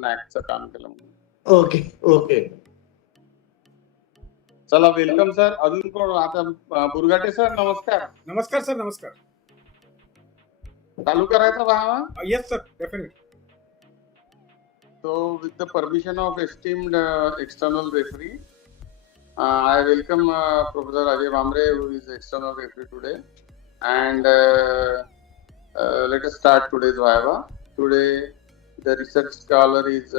नॅकचं काम केलं. Okay okay. चला वेलकम सर. अजून कोण आता? बुरगाटे सर नमस्कार. नमस्कार सर. नमस्कार. चालू करायचा भावा? Yes sir, definitely. So with the permission of esteemed external referee, I welcome Professor Ajay Bhamre, who is external referee today, and let us start today's Viva. Today the research scholar is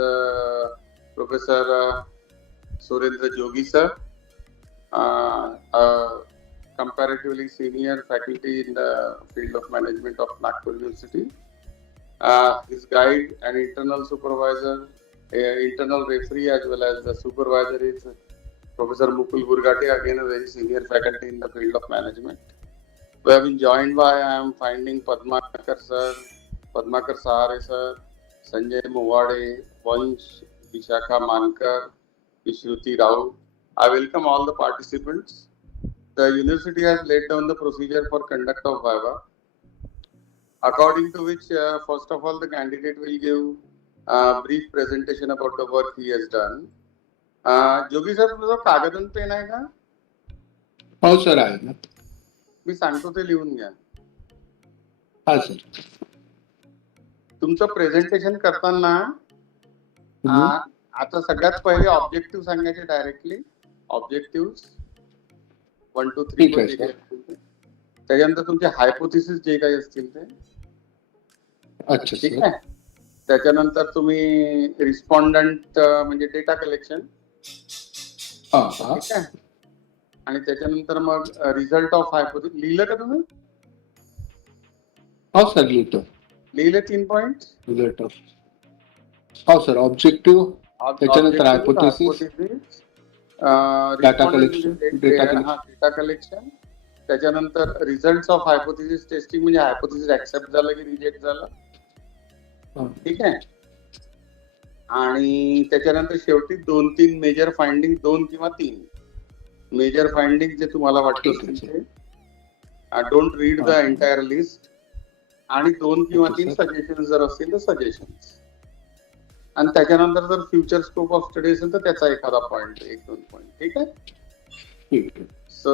Professor Surendra Jogi sir, comparatively senior faculty in the field of management of Nagpur University. His guide and internal supervisor, internal referee as well as the supervisor is Professor Mukul Burgate, again a very senior faculty in the field of management. We have been joined by, I am finding Padmakar sir, Padmakar Sahare sir, Sanjay Mowade, Vansh, Vishakha Mankar, Vishruti Rao. I welcome all the participants. The university has laid down the procedure for conduct of Viva, according to which first of all the candidate will give a brief presentation about the work he has done. Jogi sir, तुझा कागद आणि pen आहे का? हो sir आहे ना. मी सांगतो ते लिहून घ्या. हा सर. तुमचं प्रेझेंटेशन करताना आता सगळ्यात पहिले ऑब्जेक्टिव्ह सांगायचे डायरेक्टली. ऑब्जेक्टिव्ह 1 2 3 त्याच्यानंतर तुमचे हायपोथेसिस जे काही असतील ते. अच्छा ठीक आहे. त्याच्यानंतर तुम्ही रिस्पॉन्डंट म्हणजे डेटा कलेक्शन. ठीक आहे. आणि त्याच्यानंतर मग रिझल्ट ऑफ हायपोथेसिस लिहिलं का तुम्ही? हो सर लिहितो. लिहिले 3 पॉइंट. रिझल्ट ऑफ हो सर ऑब्जेक्टिव्ह, त्याच्यानंतर हायपोथेसिस, डेटा कलेक्शन, त्याच्यानंतर रिझल्ट ऑफ हायपोथेसिस टेस्टिंग म्हणजे हायपोथेसिस ऍक्सेप्ट झालं की रिजेक्ट झालं. ठीक आहे. आणि त्याच्यानंतर शेवटी 2-3 मेजर फाइंडिंग, 2 किंवा 3 मेजर फाइंडिंग जे तुम्हाला वाटत असतील ते. Don't read the entire list. आणि 2 किंवा 3 सजेशन जर असतील तर सजेशन्स. आणि त्याच्यानंतर जर फ्युचर स्कोप ऑफ स्टडी असेल तर त्याचा एखादा पॉइंट, 1-2 पॉइंट. ठीक आहे. सो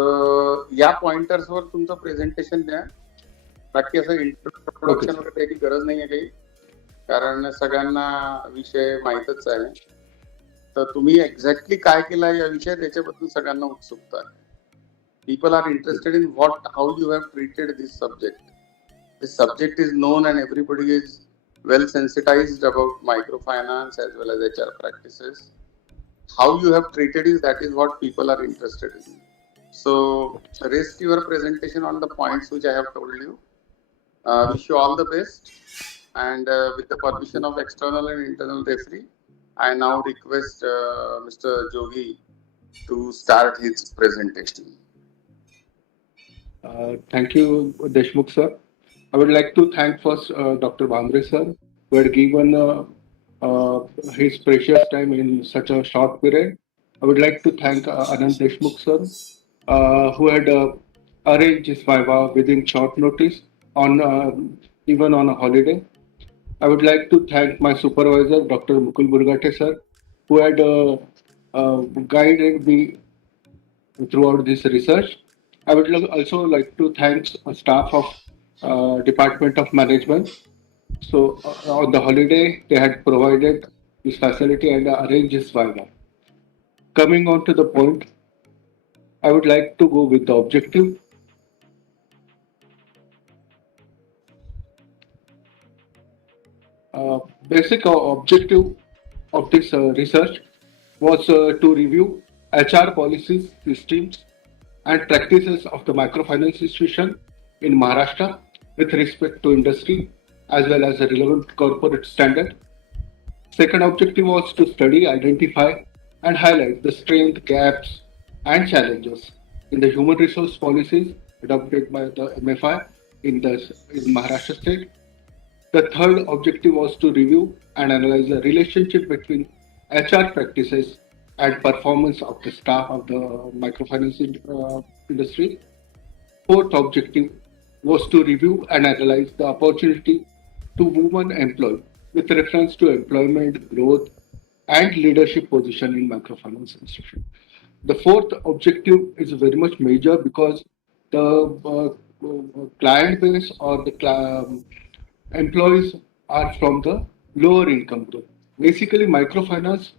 या पॉइंटर्सवर तुमचं प्रेझेंटेशन द्या. बाकी असं इंट्रोडक्शन वगैरे त्याची गरज नाहीये काही, कारण सगळ्यांना विषय माहीतच आहे. तर तुम्ही एक्झॅक्टली काय केलं या विषयात याच्याबद्दल सगळ्यांना उत्सुकता आहे. People are interested in how you have treated this subject. This subject is known and everybody is well sensitized about microfinance as well as HR practices. How you have treated that is what people are interested in. So rest your presentation on the points which I have told you. Wish you all the best, and with the permission of external and internal referee, I now request Mr. Jogi to start his presentation. Thank you, Deshmukh sir. I would like to thank first Dr. Bhamre sir, who had given his precious time in such a short period. I would like to thank Anand Deshmukh sir, who had arranged this Viva within short notice on even on a holiday. I would like to thank my supervisor, Dr. Mukul Burgate sir, who had guided me throughout this research. I would also like to thank staff of Department of Management. So on the holiday they had provided this facility and arranged this Viva. Coming on to the point, I would like to go with the objective. Basic objective of this research was to review HR policies, systems and practices of the microfinance institution in Maharashtra with respect to industry as well as a relevant corporate standard. Second objective was to study, identify and highlight the strengths, gaps and challenges in the human resource policies adopted by the MFI in Maharashtra state. The third objective was to review and analyze the relationship between HR practices and performance of the staff of the microfinance industry. Fourth objective was to review and analyze the opportunity to women employees with reference to employment, growth, and leadership position in microfinance institution. The fourth objective is very much major because the client base or the employees are from the lower income group. Basically, microfinance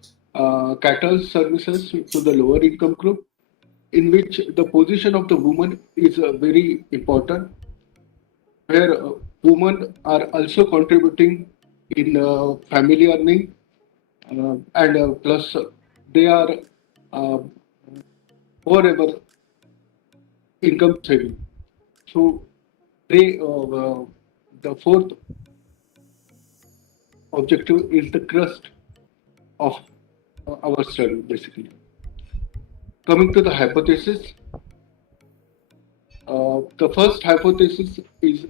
caters services to the lower income group, in which the position of the woman is very important, where women are also contributing in family earning, and plus they are uh, forever income saving. So the fourth objective is the crust of our study, basically. Coming to the hypothesis, the first hypothesis is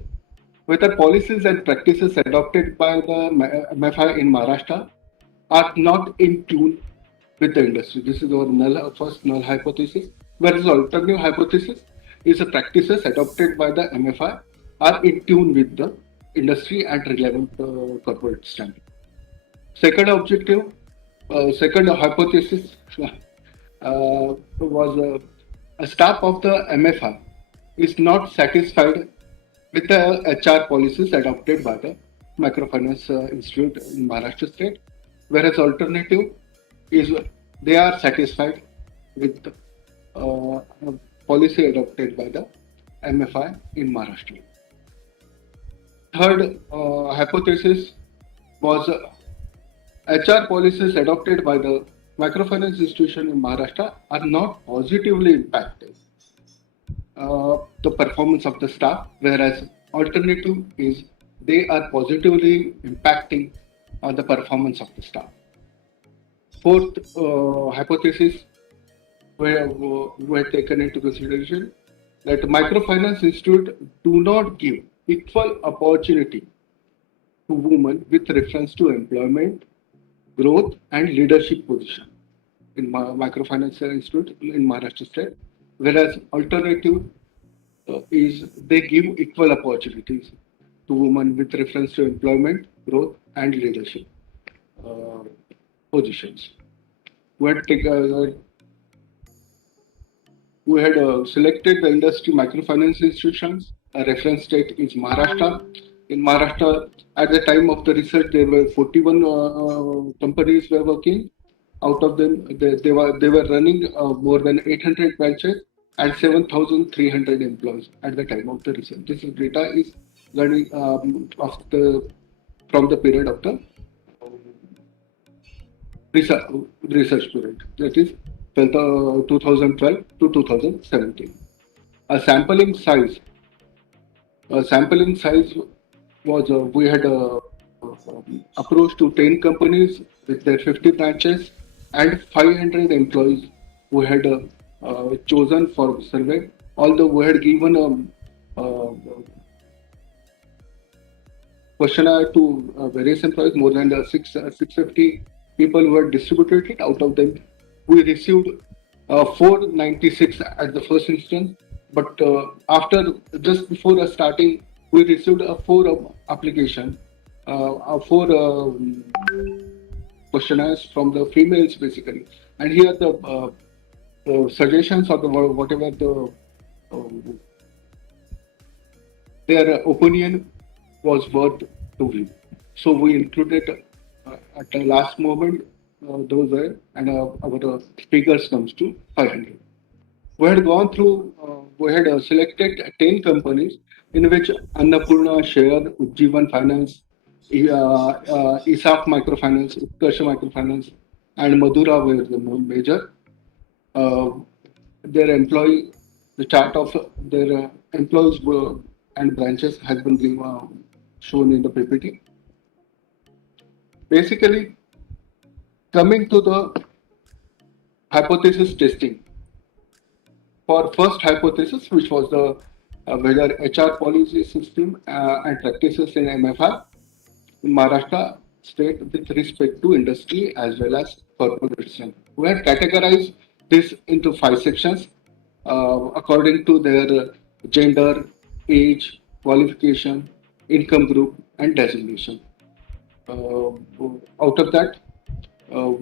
whether policies and practices adopted by the MFI in Maharashtra are not in tune with the industry. This is our first null hypothesis. Whereas the alternative hypothesis is the practices adopted by the MFI are in tune with the industry and relevant corporate standard. Second objective, second hypothesis was a staff of the MFI is not satisfied with the HR policies adopted by the Microfinance Institute in Maharashtra state, whereas alternative is they are satisfied with the policy adopted by the MFI in Maharashtra. Third hypothesis was HR policies adopted by the microfinance institution in Maharashtra are not positively impacting the performance of the staff, whereas alternative is they are positively impacting the performance of the staff. Fourth hypothesis were taken into consideration that microfinance institute do not give equal opportunity to women with reference to employment, growth, and leadership position in microfinance institute in Maharashtra state, whereas alternative is they give equal opportunities to women with reference to employment, growth, and leadership positions. We had selected the industry microfinance institutions. A reference state is Maharashtra. In Maharashtra, at the time of the research, there were 41 companies were working. Out of them, they were running more than 800 branches and 7,300 employees at the time of the research. This data is learning from the period of the research period, that is 2012 to 2017. A sampling size was we had approached to 10 companies with their 50 branches and 500 employees who had chosen for survey. Although we had given a questionnaire to various employees, more than 650 people who had distributed it. Out of them, we received 496 at the first instance. But after just before starting, we received a 4 application, 4 questionnaires from the females basically. And here the suggestions or the whatever the their opinion was worth to view. So we included at the last moment those were, and our figures comes to 500. We had gone through, we had selected 10 companies in which Annapurna Share, Ujjivan Finance, ISAF Microfinance, Utkarsha Microfinance, and Madura were the major. Their employee, the chart of their employees and branches has been shown in the PPT. Basically, coming to the hypothesis testing. For first hypothesis, which was the whether HR policy system and practices in MFI in Maharashtra state with respect to industry as well as corporation. We had categorized this into 5 sections according to their gender, age, qualification, income group, and designation. Out of that,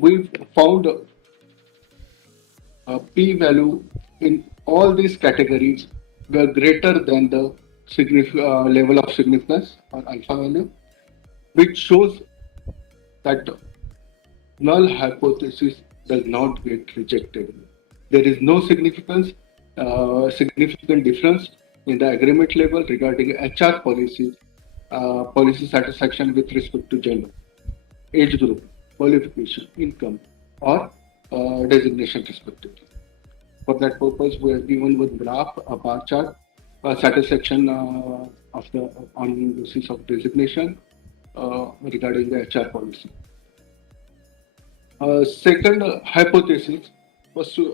we found p-value in all these categories were greater than the level of significance or alpha value, which shows that null hypothesis does not get rejected. There is no significant difference in the agreement level regarding HR policies, policy satisfaction with respect to gender, age group, qualification, income, or designation respectively. For that purpose, we have given one graph, a bar chart, satisfaction of the on the basis of designation regarding the HR policy. Second hypothesis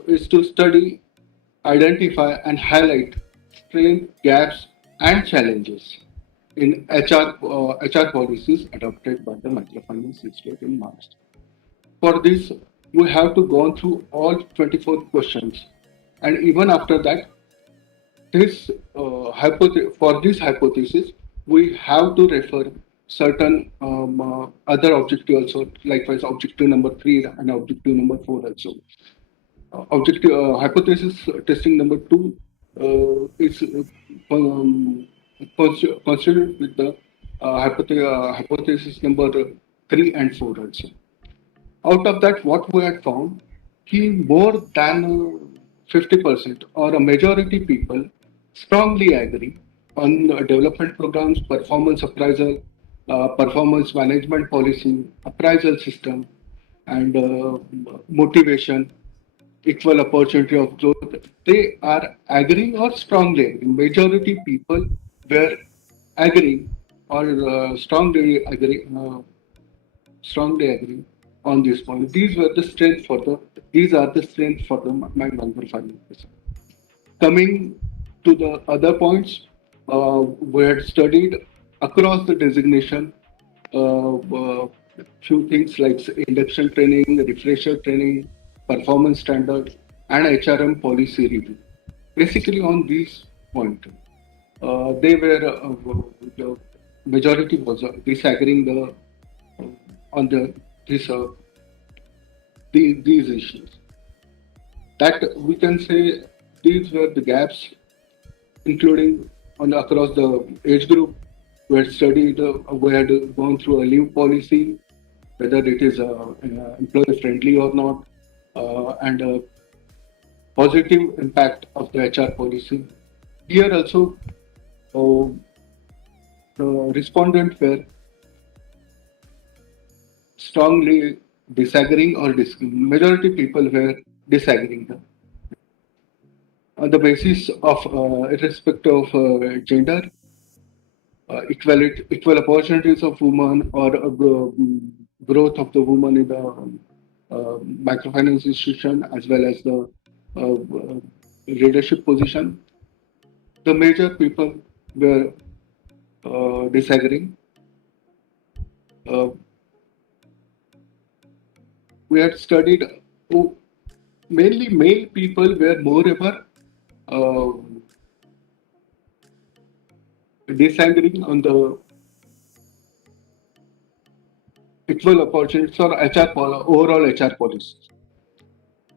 is to study, identify, and highlight strengths, gaps, and challenges in HR policies adopted by the microfinance state in March. For this, we have to go through all 24 questions, and even after that, for this hypothesis, we have to refer certain other objective also, likewise objective number 3 and objective number 4 also. Objective hypothesis testing number 2 is considered with the hypothesis number 3 and 4 also. Out of that, what we had found, more than 50% or a majority people strongly agree on development programs, performance appraisal, performance management policy, appraisal system, and motivation, equal opportunity of growth. They are agreeing or strongly agreeing. Majority people were agreeing or strongly agree on this point. These are the strengths for the microfinance. Coming to the other points, we had studied across the designation few things like induction training, refresher training, performance standards, and HRM policy review. Basically, on these points, they were the majority was disagreeing on these issues. That we can say these were the gaps, including across the age group. We had studied, we had gone through a leave policy, whether it is employee friendly or not, and positive impact of the HR policy. Here also, the respondents were strongly disagreeing or majority people were disagreeing. On the basis of irrespective of gender, equal opportunities of women or growth of the woman in the microfinance institution as well as the leadership position, the major people were disagreeing. We had studied mainly male people were moreover disagreeing on the equal opportunities or overall HR policies.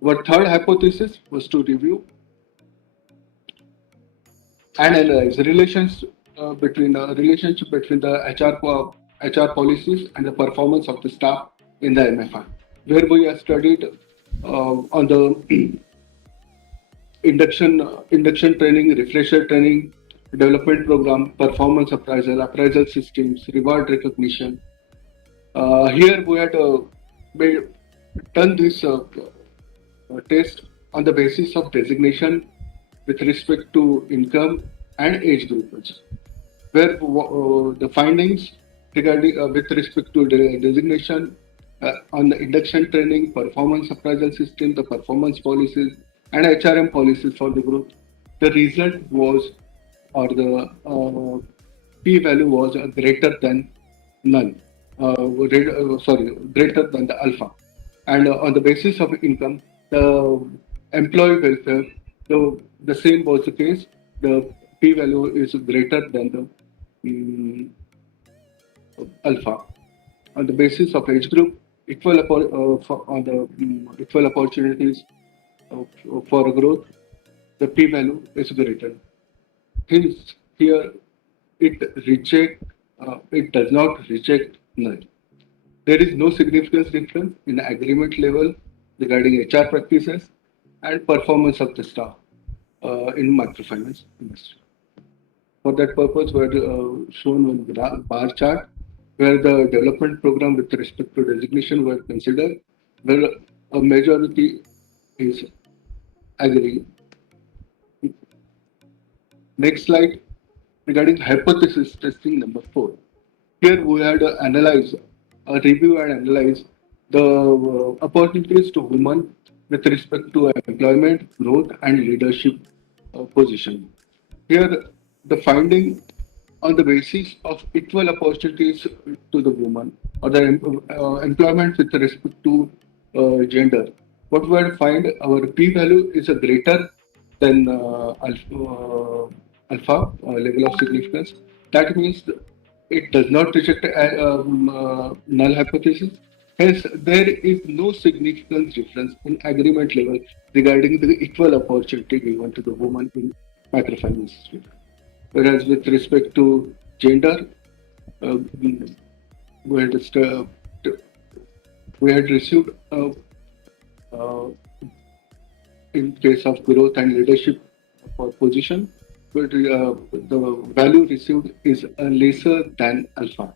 Our third hypothesis was to review and analyze relationship between the HR policies and the performance of the staff in the MFI, where we have studied on the induction training, refresher training, development program, performance appraisal systems, reward recognition. Here we had done this test on the basis of designation with respect to income and age groups, where the findings regarding with respect to designation on the induction training, performance appraisal system, the performance policies, and HRM policies for the group, the result was, or the p-value was greater than none. Greater than the alpha. And on the basis of income, the employee welfare, the same was the case. The p-value is greater than the alpha. on the basis of age group, equal opportunities for growth, the p-value is greater. Hence, here it does not reject null. There is no significant difference in agreement level regarding HR practices and performance of the staff in microfinance industry. For that purpose, we are shown on bar chart where the development program with respect to designation were considered, where a majority is agree. Next slide regarding hypothesis testing number 4. Here we had review and analyze the opportunities to women with respect to employment, growth, and leadership position. Here, the finding on the basis of equal opportunities to the woman or the employment with respect to gender, what we will find our p-value is a greater than alpha level of significance. That means it does not reject null hypothesis. Hence, there is no significant difference in agreement level regarding the equal opportunity given to the woman in microfinance. Whereas with respect to gender, we had received in case of growth and leadership position, but the value received is lesser than alpha.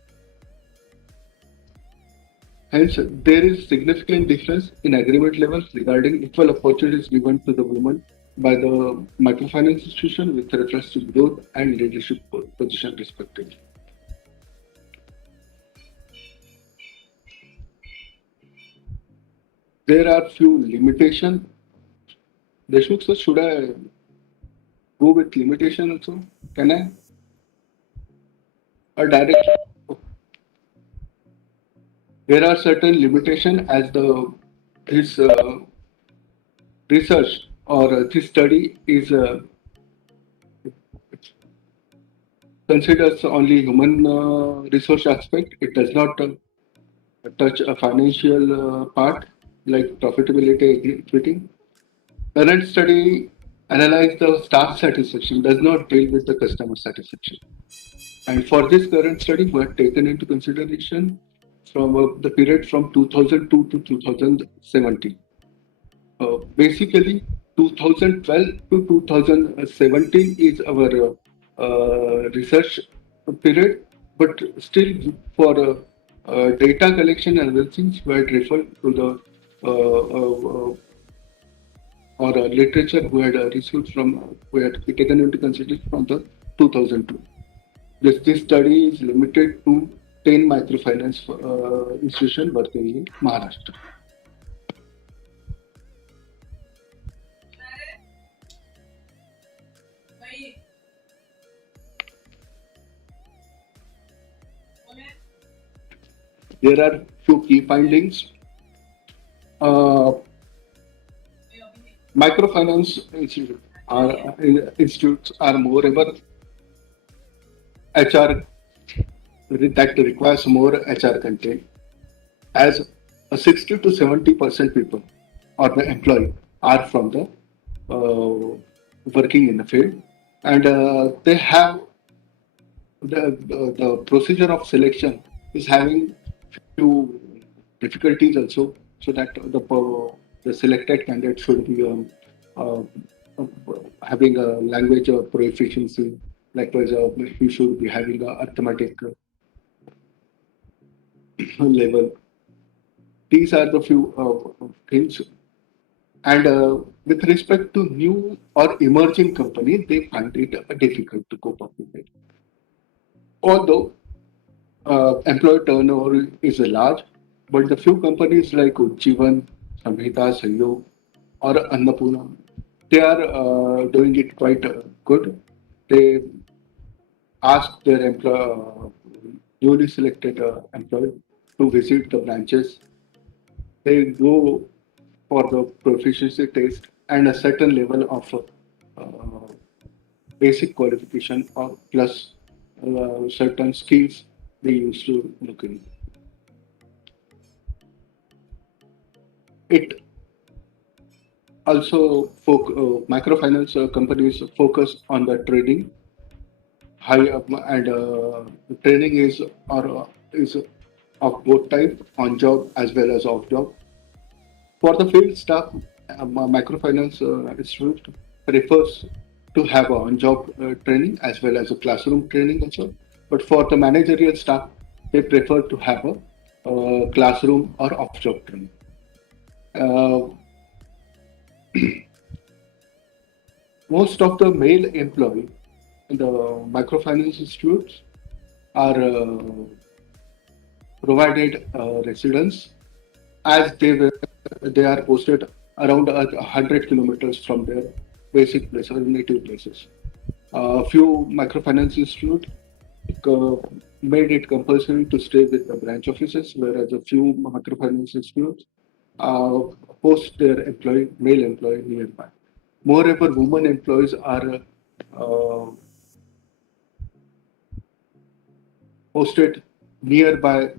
Hence, there is significant difference in agreement levels regarding equal opportunities given to the women by the microfinance institution with reference to growth and leadership position respectively. There are few limitations. Deshmukh sir, should I go with limitation also? Can I? Or direct? There are certain limitations as this research or this study is considers only human resource aspect. It does not touch a financial part like profitability, equity. Current study analyze the staff satisfaction, does not deal with the customer satisfaction. And for this current study, we have taken into consideration from the period from 2002 to 2017. Basically, 2012 to 2017 is our research period, but still for data collection and other things, we had referred to the literature we had received from, we had taken into consideration from the 2002. This study is limited to 10 microfinance institutions working in Maharashtra. There are few key findings. Microfinance institutes are moreover HR that requires more HR content, as 60 to 70% people or the employee are from the working in the field, and they have the procedure of selection is having few difficulties also, so that the selected candidate should be having a language proficiency. Likewise, he should be having a arithmetic level. These are the few things. And with respect to new or emerging companies, they find it difficult to cope up with it. Although employee turnover is large, but the few companies like Ujjivan, Samhita, Sahyog, or Annapurna, they are doing it quite good. They ask their newly selected employee to visit the branches. They go for the proficiency test and a certain level of basic qualification or plus certain skills they used to look in. it also microfinance companies focus on the trading. High and training is of both type, on job as well as off job. For the field staff, microfinance institute prefers to have a on-job training as well as a classroom training also. But for the managerial staff, they prefer to have a classroom or off-job training. Most of the male employee in the microfinance institutes are provided residence, as they are posted around 100 kilometers from their basic places, native places. Few microfinance institutes made it compulsory to stay with the branch offices, whereas a few microfinance institutes post their male employee nearby. Moreover, women employees are posted nearby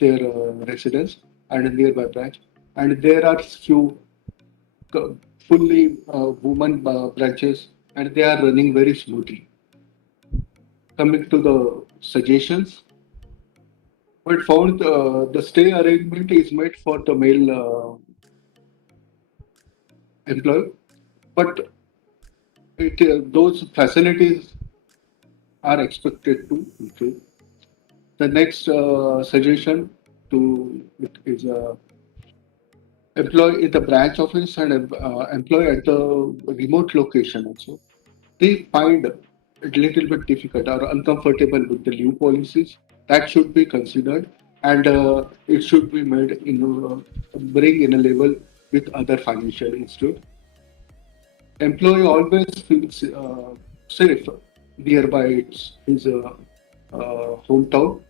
their residence and nearby branch, and there are few fully women branches, and they are running very smoothly. Coming to the suggestions, we found the stay arrangement is made for the male employee, but those facilities are expected to improve. The next suggestion is employee in the branch office and employee at the remote location also. They find it a little bit difficult or uncomfortable with the new policies. That should be considered, and it should be made bring in a level with other financial institutes. Employee always feels safe nearby his hometown.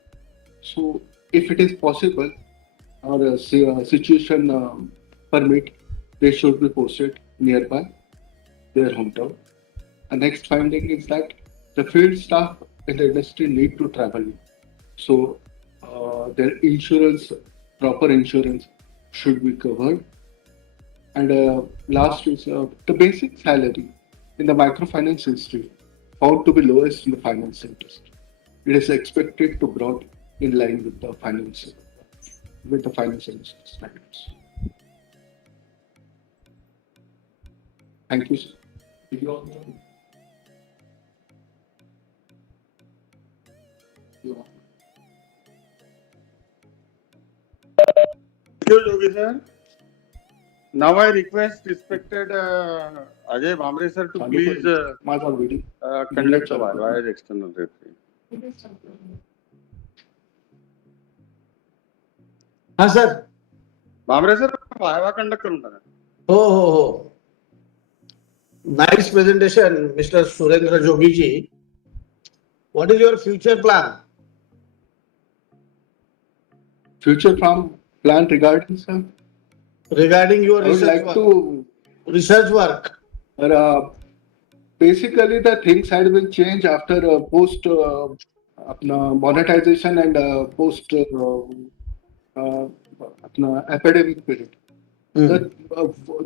So, if it is possible or a situation permit, they should be posted nearby their hometown. The next finding is that the field staff in the industry need to travel. So, their insurance, proper insurance should be covered. And last is the basic salary in the microfinance industry found to be lowest in the finance industry. It is expected to brought in line with the financial standards. Thank you, sir. Thank you, Jogi sir. Now I request respected Ajay Bhamre sir to please conduct the Viva as external referee. हाँ sir. Bhamre sir, Viva conduct करून टाका. हो. Nice presentation, Mr. Surendra Jogi ji. What is your future plan? Future plan regarding, sir? Regarding your I would research work. Basically, the things had been changed after post monetization and post epidemic period.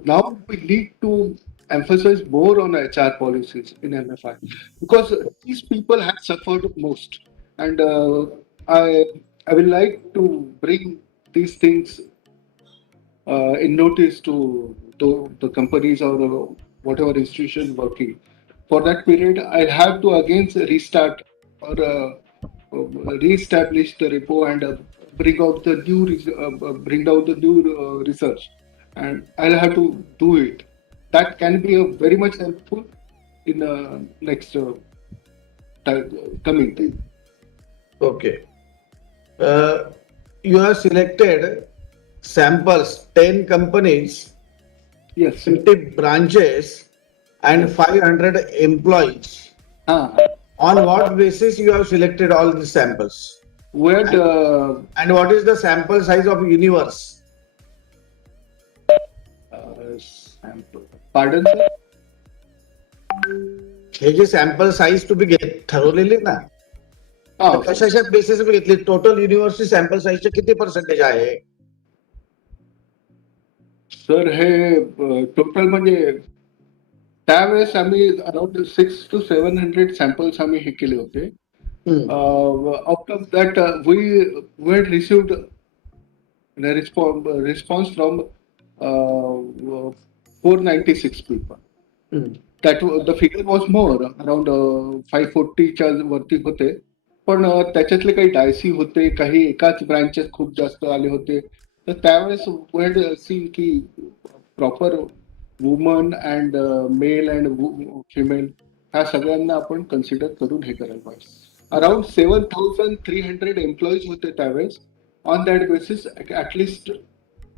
Now we need to emphasize more on HR policies in MFI because these people have suffered most, and I will like to bring these things in notice to the companies or whatever institution working. For that period, I'll have to again restart or re-establish the repo and bring out the new research, and I'll have to do it. That can be very much helpful in next coming time. Okay. You have selected samples, 10 companies, Yes. 50 branches, and 500 employees. On what basis you have selected all these samples? And what is the sample size of universe? Sample. Pardon, sir? Hey J sample size तुम्ही ठरवलेली ना, कशाच्या बेसिसवर घेतली? Total university sample साईजचे किती percentage आहे? Sir हे total म्हणजे त्यावेळेस आम्ही अराउंड 600 to 700 सॅम्पल्स आम्ही हे केले होते. Out of that we had received response from 496 people. That the figure was more around 540 च्या वरती होते. पण त्याच्यातले काही डायसी होते, काही एकाच ब्रांचेस खूप जास्त आले होते. तर त्यावेळेस we had seen की proper woman and male and female ह्या सगळ्यांना आपण कन्सिडर करून हे करायला पाहिजे. अराउंड 7,300 एम्प्लॉईज होते त्यावेळेस. On that basis, at least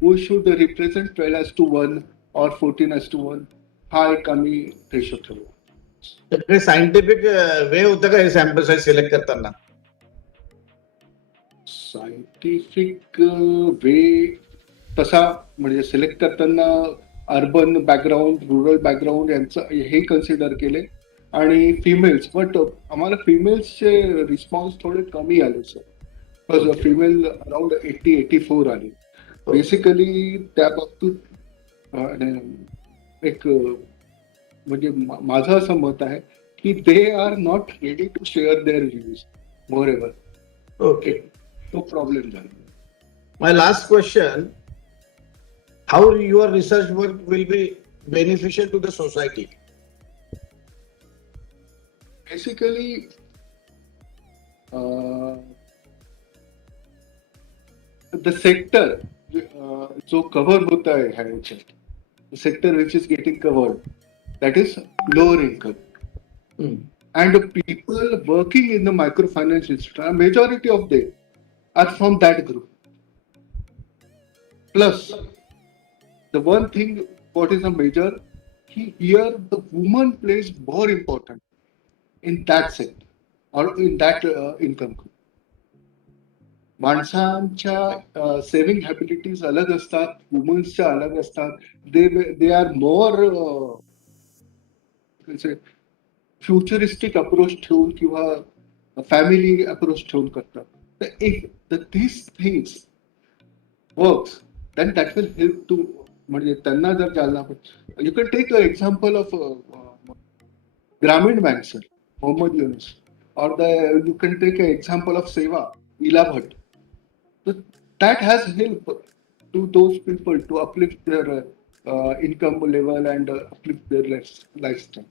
we should represent 12:1 or 14:1. हा एक आम्ही रेशो ठेवू. तर सायंटिफिक वे होतं का हे सॅम्पल साईज सिलेक्ट करताना? सायंटिफिक वे तसा म्हणजे सिलेक्ट करताना अर्बन बॅकग्राऊंड, रुरल बॅकग्राऊंड यांचं हे कन्सिडर केले आणि फिमेल्स, बट आम्हाला फिमेल्सचे रिस्पॉन्स थोडे कमी आले सर. फिमेल अराउंड 80-84 आली. बेसिकली त्या बाबतीत एक म्हणजे माझं असं मत आहे की they are not ready to share their views more ever. Okay, तो प्रॉब्लेम झाला. My last question, how your research work will be beneficial to the society? Basically the sector जो कव्हर होत आहे ह्या याच्यात, sector which is getting covered, that is lower income. And people working in the microfinance institute, a majority of them are from that group. Plus, the one thing what is a major, here the woman plays more important in that sector or in that income group. माणसांच्या saving abilities अलग असतात, वुमन्सच्या अलग असतात. They are more futuristic approach ठेवून किंवा family approach ठेवून करतात. तर if this things works then that will help to, म्हणजे त्यांना जर चालना. You can take a example of Grameen bank sir, Mohammad Yunus, और you can take a example of सेवा, Ela Bhatt. So that has helped to those people to uplift their income level and uplift their lifestyle.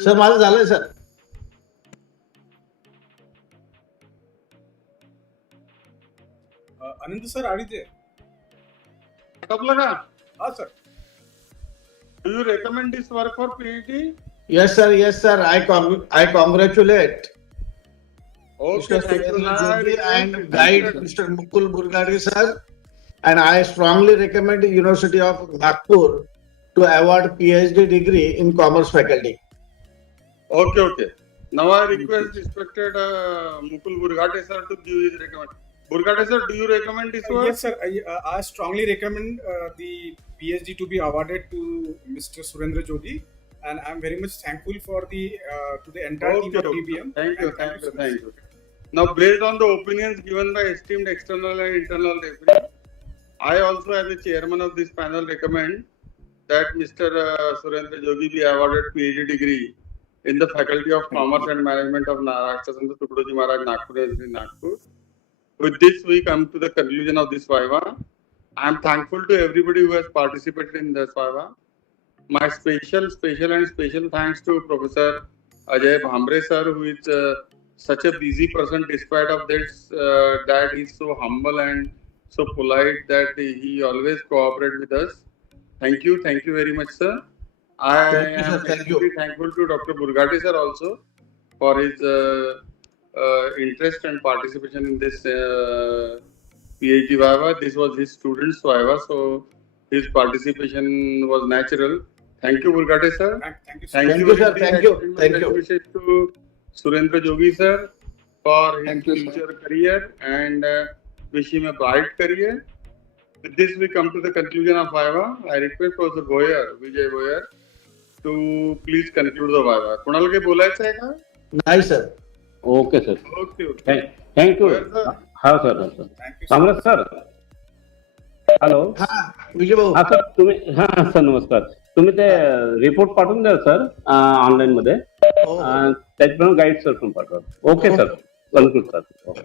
Sir माझं झालंय sir. आनंद sir आडिते आटोपलं का? हा sir. Do you recommend this work for PhD? Yes sir, I congratulate Okay, Mr. thank you. Surendra Now I Jogi and request guide Mr. Mukul Burgade sir, and I strongly recommend the University of Nagpur to award PhD degree in commerce faculty. Okay. Now I request respected Mukul Burgade sir to give his recommend. Burgade sir, do you recommend this work? Yes sir, I strongly recommend the PhD to be awarded to Mr. Surendra Jogi, and I'm very much thankful for the to the entire team of DBM. Thank you. Now, based on the opinions given by esteemed external and internal referees, I also, as the chairman of this panel, recommend that Mr. Surendra Jogi be awarded PhD degree in the Faculty of Commerce and Management of Rashtrasandra Tukadoji Maharaj Nagpur University, Nagpur. With this, we come to the conclusion of this Viva. I am thankful to everybody who has participated in this Viva. My special thanks to Professor Ajay Bhambre sir, who is such a busy person. Despite of this, that he is so humble and so polite that he always cooperates with us. Thank you very much, sir. I am extremely thankful to Dr. Burgade sir also for his interest and participation in this PhD Viva. This was his students' Viva, so his participation was natural. Thank you, Burgade sir. Thank you, sir. Thank you, sir. Thank you. Wishes to Surendra Jogi sir for his future career and wish him a bright career. With this, we come to the conclusion of Viva. I request Professor Vijay Boyer, to please conclude the viva. कोणाला काही बोलायचं आहे का? नाही sir. Okay sir. Okay okay. Thank you. Sir. हा sir. Thank you, sir. Kamraj sir. Hello. हा विजय भाऊ. हा सर तुम्ही हा सर नमस्कार. तुम्ही ते रिपोर्ट पाठवून द्या सर ऑनलाईन मध्ये. हो. त्याचप्रमाणे गाईड सर पण पाठवा. Okay sir. Conclude sir. Thank you.